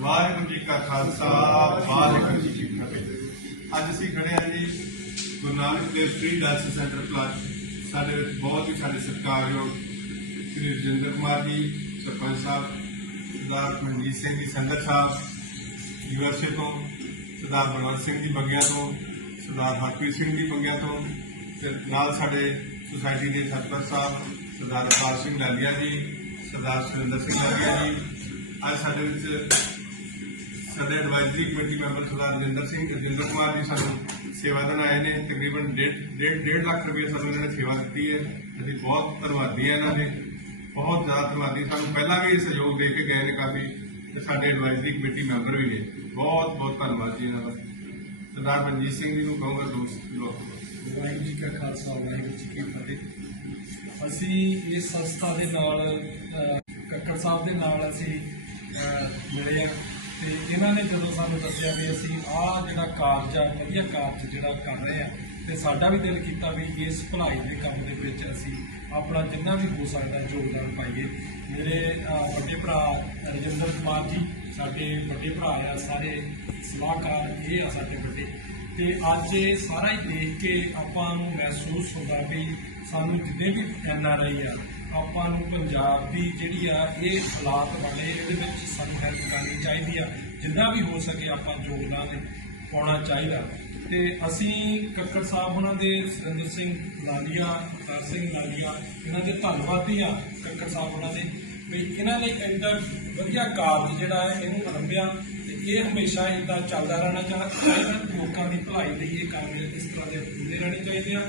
ਵਾਹਿਗੁਰੂ ਜੀ ਕਾ ਖਾਲਸਾ, ਵਾਹਿਗੁਰੂ ਜੀ ਕੀ ਫਤਿਹ। ਅੱਜ ਅਸੀਂ ਖੜੇ ਹਾਂ ਜੀ Guru Nanak Dev street dialysis centre ਪਲਾਸ। ਸਾਡੇ ਵਿੱਚ ਬਹੁਤ ਹੀ ਸਾਡੇ ਸਤਿਕਾਰਯੋਗ ਸ੍ਰੀ ਰਜਿੰਦਰ ਕੁਮਾਰ ਜੀ, ਸਰਪੰਚ ਸਾਹਿਬ, ਸਰਦਾਰ ਮਨਜੀਤ ਸਿੰਘ ਜੀ, ਸੰਗਤ ਸਾਹਿਬ ਯੂਐਸਏ ਤੋਂ, ਸਰਦਾਰ ਬਲਵੰਤ ਸਿੰਘ ਜੀ ਬੰਗਿਆ ਤੋਂ, ਸਰਦਾਰ ਹਰਪ੍ਰੀਤ ਸਿੰਘ ਜੀ ਬੰਗਿਆ ਤੋਂ, ਤੇ ਨਾਲ ਸਾਡੇ ਸੁਸਾਇਟੀ ਦੇ ਸਰਪੰਚ ਸਾਹਿਬ, ਸਰਦਾਰ ਅਵਤਾਰ ਸਿੰਘ ਲਾਲੀਆ ਜੀ, ਸਰਦਾਰ ਸੁਰਿੰਦਰ ਸਿੰਘ ਲਾਲੀਆ ਜੀ। ਅੱਜ ਸਾਡੇ ਵਿੱਚ ਸਾਡੇ advisory committee member Sardar Rajinder Singh Rajinder Kumar ji ਸਾਨੂੰ ਸੇਵਾ ਦੇਣ ਆਏ ਨੇ। ਤਕਰੀਬਨ 1.5 ਲੱਖ ਰੁਪਏ ਸਾਨੂੰ ਇਹਨਾਂ ਨੇ ਸੇਵਾ ਦਿੱਤੀ ਹੈ। ਅਸੀਂ ਬਹੁਤ ਧੰਨਵਾਦੀ ਹਾਂ ਇਹਨਾਂ ਦੇ। ਬਹੁਤ ਜ਼ਿਆਦਾ ਧੰਨਵਾਦੀ। ਸਾਨੂੰ ਪਹਿਲਾਂ ਵੀ ਸਹਿਯੋਗ ਦੇ ਕੇ ਗਏ ਨੇ ਕਾਫੀ ਤੇ ਸਾਡੇ ਐਡਵਾਈਜ਼ਰੀ ਕਮੇਟੀ ਮੈਂਬਰ ਵੀ ਨੇ। ਬਹੁਤ ਬਹੁਤ ਧੰਨਵਾਦ ਜੀ ਇਹਨਾਂ ਦਾ। ਸਰਦਾਰ ਮਨਜੀਤ ਸਿੰਘ ਜੀ ਨੂੰ ਕਹੂੰਗਾ ਦੋ ਲੋਕ। ਵਾਹਿਗੁਰੂ ਜੀ ਕਾ ਖਾਲਸਾ ਵਾਹਿਗੁਰੂ ਜੀ ਕੀ ਫਤਿਹ। ਅਸੀਂ ਇਸ ਸੰਸਥਾ ਦੇ ਨਾਲ ਅਹ, ਕੱਕੜ ਸਾਹਿਬ ਦੇ ਨਾਲ ਅਸੀਂ ਮਿਲੇ ਆ ਤੇ ਇਹਨਾਂ ਨੇ ਜਦੋਂ ਸਾਨੂੰ ਦੱਸਿਆ ਵੀ ਅਸੀਂ ਆਹ ਜਿਹੜਾ ਕਾਰਜ ਆ, ਵਧੀਆ ਕਾਰਜ ਜਿਹੜਾ ਕਰ ਰਹੇ ਆ, ਤੇ ਸਾਡਾ ਵੀ ਦਿਲ ਕੀਤਾ ਵੀ ਇਸ ਭਲਾਈ ਦੇ ਕੰਮ ਦੇ ਵਿੱਚ ਅਸੀਂ ਆਪਣਾ ਜਿੰਨਾ ਵੀ ਹੋ ਸਕਦਾ ਯੋਗਦਾਨ ਪਾਈਏ। ਮੇਰੇ ਵੱਡੇ ਭਰਾ ਰਜਿੰਦਰ ਕੁਮਾਰ ਜੀ, ਸਾਡੇ ਵੱਡੇ ਭਰਾ ਆ, ਸਾਰੇ ਸਲਾਹਕਾਰ ਇਹ ਆ ਸਾਡੇ ਵੱਡੇ। ਤੇ ਅੱਜ ਇਹ ਸਾਰਾ ਹੀ ਦੇਖ ਕੇ ਆਪਾਂ ਨੂੰ ਮਹਿਸੂਸ ਹੁੰਦਾ ਵੀ ਸਾਨੂੰ ਜਿੰਨੇ ਵੀ ਐਨ ਆਰ ਆਈ ਆ ਆਪਾਂ ਨੂੰ ਪੰਜਾਬ ਦੀ ਜਿਹੜੀ ਆ ਇਹ ਹਾਲਾਤ ਵਾਲੇ ਇਹਦੇ ਵਿੱਚ ਸਾਨੂੰ ਹੈਲਪ ਕਰਨੀ ਚਾਹੀਦੀ ਆ। ਜਿੰਨਾ ਵੀ ਹੋ ਸਕੇ ਆਪਾਂ ਯੋਗਦਾਨ ਪਾਉਣਾ ਚਾਹੀਦਾ। ਤੇ ਅਸੀਂ ਕੱਕੜ ਸਾਹਿਬ ਉਹਨਾਂ ਦੇ ਸੁਰਿੰਦਰ ਸਿੰਘ ਲਾਲੀਆ ਅਵਤਾਰ ਸਿੰਘ ਲਾਲੀਆ, ਇਹਨਾਂ ਦੇ ਧੰਨਵਾਦੀ ਆ ਕੱਕੜ ਸਾਹਿਬ ਉਹਨਾਂ ਦੇ। ਵੀ ਇਹਨਾਂ ਨੇ ਇੰਨਾ ਵਧੀਆ ਕਾਰਜ ਜਿਹੜਾ ਹੈ ਇਹਨੂੰ ਆਰੰਭਿਆ ਤੇ ਇਹ ਹਮੇਸ਼ਾ ਇਦਾਂ ਚੱਲਦਾ ਰਹਿਣਾ ਚਾਹੀਦਾ। ਲੋਕਾਂ ਦੀ ਭਲਾਈ ਲਈ ਇਹ ਕੰਮ ਇਸ ਤਰ੍ਹਾਂ ਦੇ ਹੁੰਦੇ ਰਹਿਣੇ ਚਾਹੀਦੇ ਆ।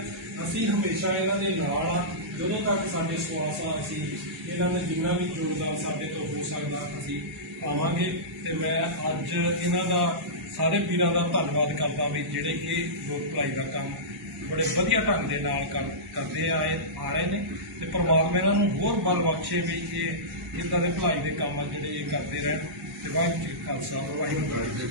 ਅਸੀਂ ਹਮੇਸ਼ਾ ਇਹਨਾਂ ਦੇ ਨਾਲ ਆ। ਜਦੋਂ ਤੱਕ ਸਾਡੇ ਸਵਾਸ ਆ ਅਸੀਂ, ਇਹਨਾਂ ਦਾ ਜਿੰਨਾ ਵੀ ਯੋਗਦਾਨ ਸਾਡੇ ਤੋਂ ਹੋ ਸਕਦਾ, ਅਸੀਂ ਪਾਵਾਂਗੇ। ਤੇ ਮੈਂ ਅੱਜ ਇਹਨਾਂ ਦਾ, ਸਾਰੇ ਵੀਰਾਂ ਦਾ ਧੰਨਵਾਦ ਕਰਦਾ ਵੀ ਜਿਹੜੇ ਇਹ ਲੋਕ ਭਲਾਈ ਦਾ ਕੰਮ ਬੜੇ ਵਧੀਆ ਢੰਗ ਦੇ ਨਾਲ ਕਰ, ਕਰਦੇ ਆਏ ਆ ਰਹੇ ਨੇ। ਤੇ ਪਰਮਾਤਮਾ ਇਹਨਾਂ ਨੂੰ ਹੋਰ ਬਲ ਬਖਸ਼ੇ ਵੀ ਇਹ ਇਦਾਂ ਦੇ ਭਲਾਈ ਦੇ ਕੰਮ ਆ ਜਿਹੜੇ ਇਹ ਕਰਦੇ ਰਹਿਣ। ਤੇ ਵਾਹਿਗੁਰੂ ਜੀ ਖਾਲਸਾ, ਵਾਹਿਗੁਰੂ ਜੀ